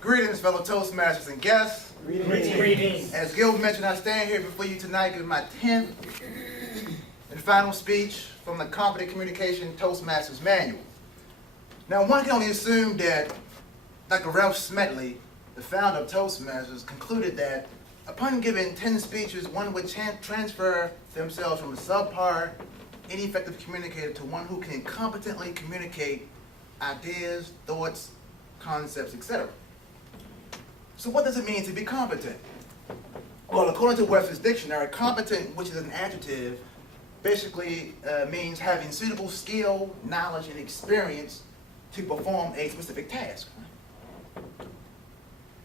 Greetings, fellow Toastmasters and guests. Greetings. As Gil mentioned, I stand here before you tonight with my 10th and final speech from the Confident Communication Toastmasters Manual. Now, one can only assume that Dr. Ralph Smetley, the founder of Toastmasters, concluded that upon giving 10 speeches, one would transfer themselves from a subpar, ineffective communicator to one who can competently communicate ideas, thoughts, concepts, etc. So what does it mean to be competent? Well, according to Webster's dictionary, competent, which is an adjective, basically means having suitable skill, knowledge, and experience to perform a specific task.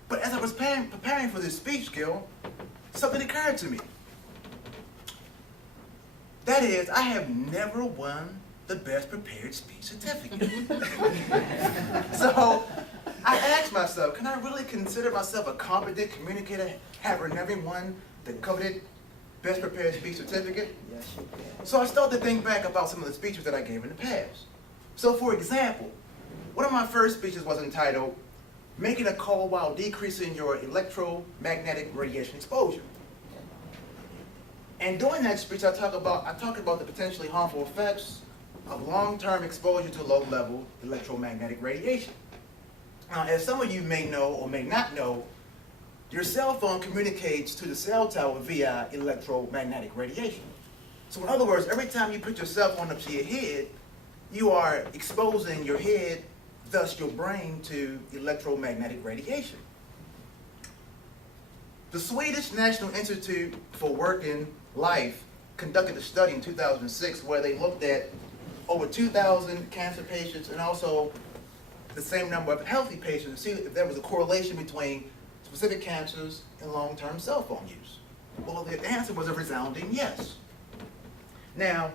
But as I was preparing for this speech, Gil, something occurred to me. That is, I have never won the best prepared speech certificate. So I asked myself, can I really consider myself a competent communicator having never won the coveted best prepared speech certificate? Yes, you can. So I started to think back about some of the speeches that I gave in the past. So for example, one of my first speeches was entitled, Making a Call While Decreasing Your Electromagnetic Radiation Exposure. And during that speech, I talked about the potentially harmful effects of long-term exposure to low-level electromagnetic radiation. Now, as some of you may know or may not know, your cell phone communicates to the cell tower via electromagnetic radiation. So in other words, every time you put your cell phone up to your head, you are exposing your head, thus your brain, to electromagnetic radiation. The Swedish National Institute for Working Life conducted a study in 2006 where they looked at over 2,000 cancer patients and also the same number of healthy patients to see if there was a correlation between specific cancers and long-term cell phone use. Well, the answer was a resounding yes. Now,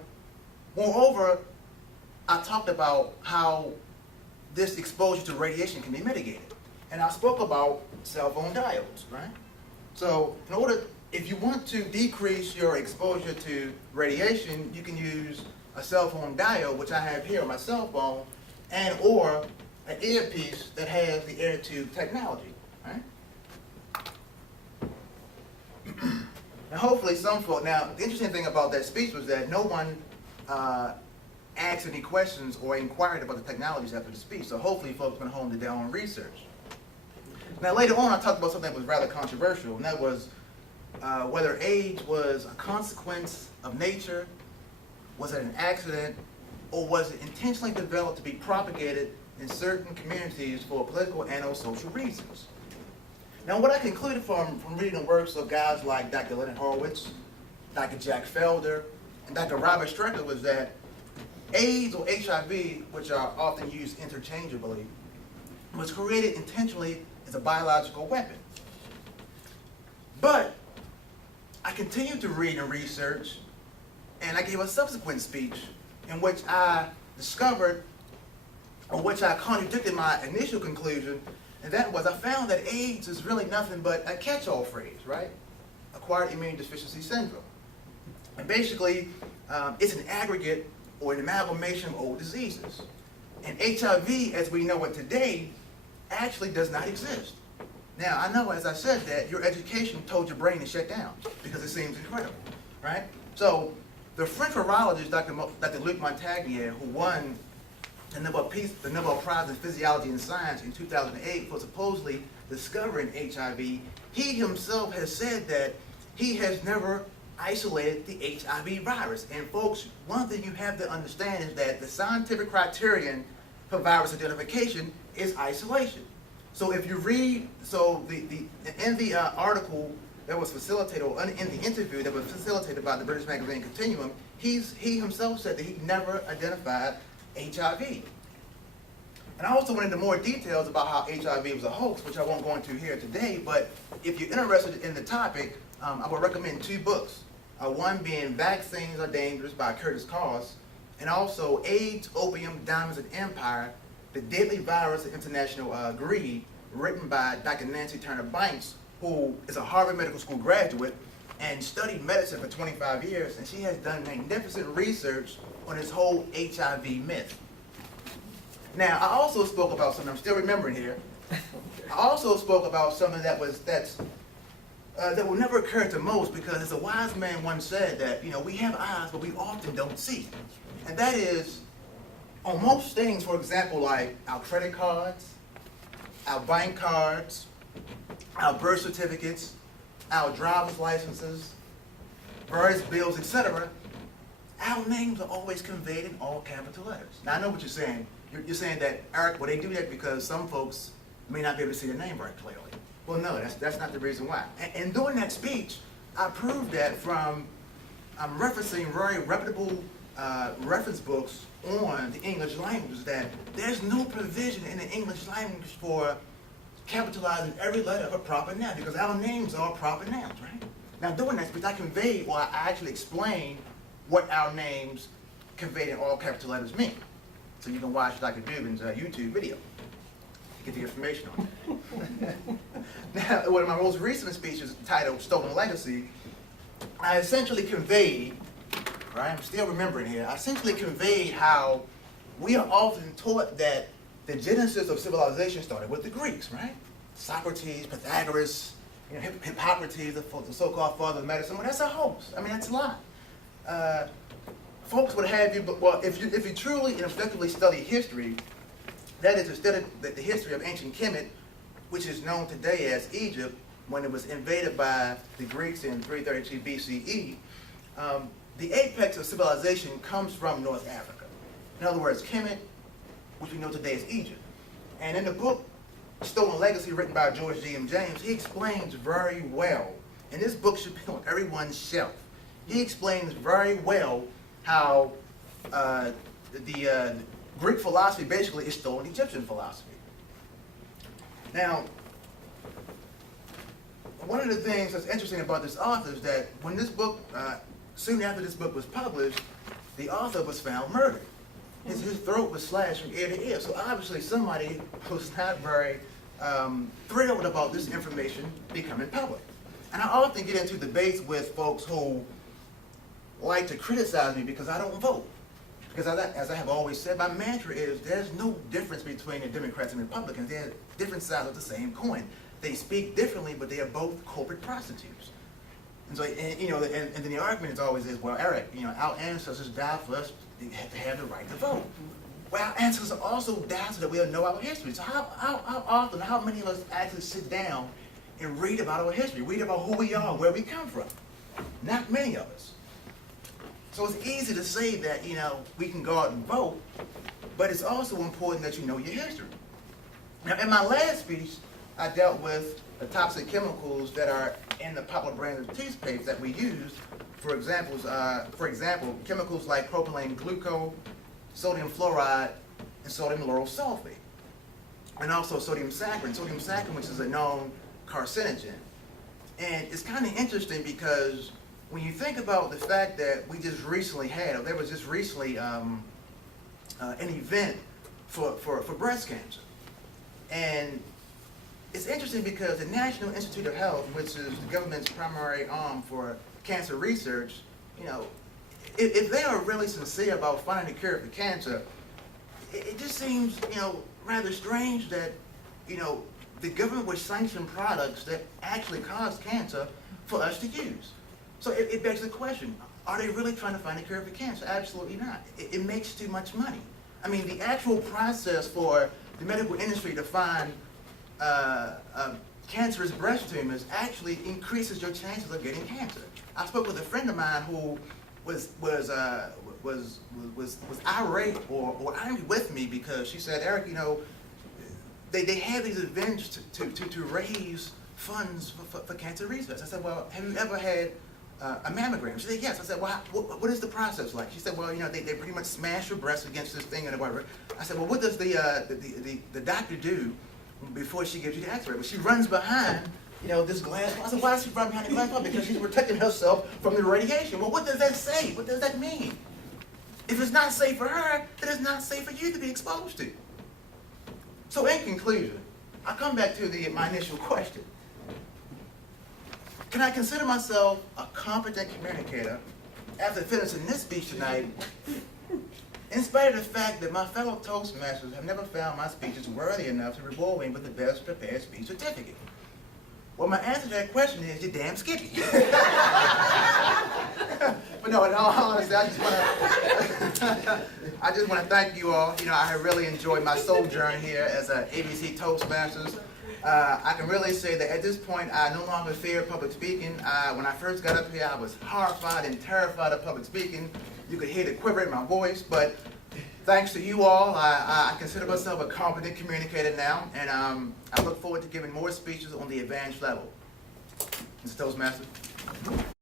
moreover, I talked about how this exposure to radiation can be mitigated. And I spoke about cell phone diodes, right? So if you want to decrease your exposure to radiation, you can use a cell phone diode, which I have here on my cell phone, and or an earpiece that has the air tube technology, right? Now hopefully now the interesting thing about that speech was that no one asked any questions or inquired about the technologies after the speech, so hopefully folks went home to their own research. Now later on I talked about something that was rather controversial, and that was whether AIDS was a consequence of nature, was it an accident, or was it intentionally developed to be propagated in certain communities for political and or social reasons. Now what I concluded from reading the works of guys like Dr. Leonard Horowitz, Dr. Jack Felder, and Dr. Robert Strecker was that AIDS or HIV, which are often used interchangeably, was created intentionally as a biological weapon. But I continued to read and research, and I gave a subsequent speech in which I discovered, or which I contradicted my initial conclusion, and that was I found that AIDS is really nothing but a catch-all phrase, right? Acquired immune deficiency syndrome. And basically, it's an aggregate or an amalgamation of old diseases. And HIV, as we know it today, actually does not exist. Now, I know, as I said, that your education told your brain to shut down because it seems incredible, right? So, the French virologist, Dr. Luc Montagnier, who won the Nobel Prize in Physiology and Science in 2008 for supposedly discovering HIV, he himself has said that he has never isolated the HIV virus. And folks, one thing you have to understand is that the scientific criterion for virus identification is isolation. So if you read, in the article that was facilitated, or in the interview that was facilitated by the British magazine Continuum, he himself said that he never identified HIV. And I also went into more details about how HIV was a hoax, which I won't go into here today, but if you're interested in the topic, I would recommend two books. One being Vaccines Are Dangerous by Curtis Carse, and also AIDS, Opium, Diamonds, and Empire, The Deadly Virus of International Greed, written by Dr. Nancy Turner Banks, who is a Harvard Medical School graduate and studied medicine for 25 years, and she has done magnificent research on this whole HIV myth. Now, I also spoke about something I'm still remembering here, I also spoke about something that will never occur to most, because as a wise man once said that, we have eyes, but we often don't see. And that is, on most things, for example, like our credit cards, our bank cards, our birth certificates, our driver's licenses, various bills, etc., our names are always conveyed in all capital letters. Now, I know what you're saying. You're saying that, Eric, well, they do that because some folks may not be able to see their name very clearly. Well, no, that's not the reason why. And during that speech, I proved that from referencing very reputable reference books on the English language, that there's no provision in the English language for capitalizing every letter of a proper noun, because our names are proper nouns, right? Now, during that speech, I conveyed, or I actually explained what our names conveyed in all capital letters mean. So you can watch Dr. Dubin's YouTube video to get the information on it. Now, one of my most recent speeches, titled Stolen Legacy, I essentially conveyed, right, I'm still remembering here, I essentially conveyed how we are often taught that the genesis of civilization started with the Greeks, right? Socrates, Pythagoras, Hippocrates, the so-called father of medicine. Well, that's a hoax. I mean, that's a lie. Folks would have you, well, if you truly and objectively study history, that is to study the history of ancient Kemet, which is known today as Egypt, when it was invaded by the Greeks in 332 BCE, the apex of civilization comes from North Africa. In other words, Kemet, which we know today as Egypt. And in the book, Stolen Legacy, written by George G.M. James, he explains very well, and this book should be on everyone's shelf. He explains very well how the Greek philosophy basically is stolen Egyptian philosophy. Now, one of the things that's interesting about this author is that when this book, soon after this book was published, the author was found murdered. His throat was slashed from ear to ear. So obviously somebody was not very thrilled about this information becoming public. And I often get into debates with folks who like to criticize me because I don't vote. Because as I have always said, my mantra is there's no difference between the Democrats and Republicans. They're different sides of the same coin. They speak differently, but they are both corporate prostitutes. And so, and then the argument is always well, Eric, our ancestors died for us to have the right to vote. Well, our ancestors also died so that we'll know our history. So how often, how many of us actually sit down and read about our history, read about who we are, where we come from? Not many of us. So it's easy to say that, we can go out and vote, but it's also important that you know your history. Now, in my last speech, I dealt with the toxic chemicals that are in the popular brand of toothpaste that we use. For example, chemicals like propylene glycol, sodium fluoride, and sodium lauryl sulfate. And also sodium saccharin, which is a known carcinogen. And it's kind of interesting because when you think about the fact that we just recently had, or there was just recently an event for breast cancer. And it's interesting because the National Institute of Health, which is the government's primary arm for cancer research, if they are really sincere about finding a cure for cancer, it just seems, rather strange that, the government would sanction products that actually cause cancer for us to use. So it begs the question, are they really trying to find a cure for cancer? Absolutely not. It makes too much money. I mean, the actual process for the medical industry to find cancerous breast tumors actually increases your chances of getting cancer. I spoke with a friend of mine who was irate or angry with me because she said, Eric, they have these events to raise funds for cancer research. I said, well, have you ever had a mammogram? She said, yes. I said, well, what is the process like? She said, well, they pretty much smash your breast against this thing and whatever. I said, well, what does the doctor do before she gives you the x-ray? Well, she runs behind, this glass. I said, why does she run behind the glass wall? Because she's protecting herself from the radiation. Well, what does that say? What does that mean? If it's not safe for her, then it's not safe for you to be exposed to. So in conclusion, I come back to my initial question. Can I consider myself a competent communicator after finishing this speech tonight in spite of the fact that my fellow Toastmasters have never found my speeches worthy enough to reward me with the best prepared speech certificate. Well, my answer to that question is, you're damn skippy. But no, in all honesty, I just want to thank you all. You know, I have really enjoyed my sojourn here as a ABC Toastmasters. I can really say that at this point, I no longer fear public speaking. When I first got up here, I was horrified and terrified of public speaking. You could hear the quiver in my voice, but thanks to you all, I consider myself a competent communicator now, and I look forward to giving more speeches on the advanced level. Mr. Toastmaster.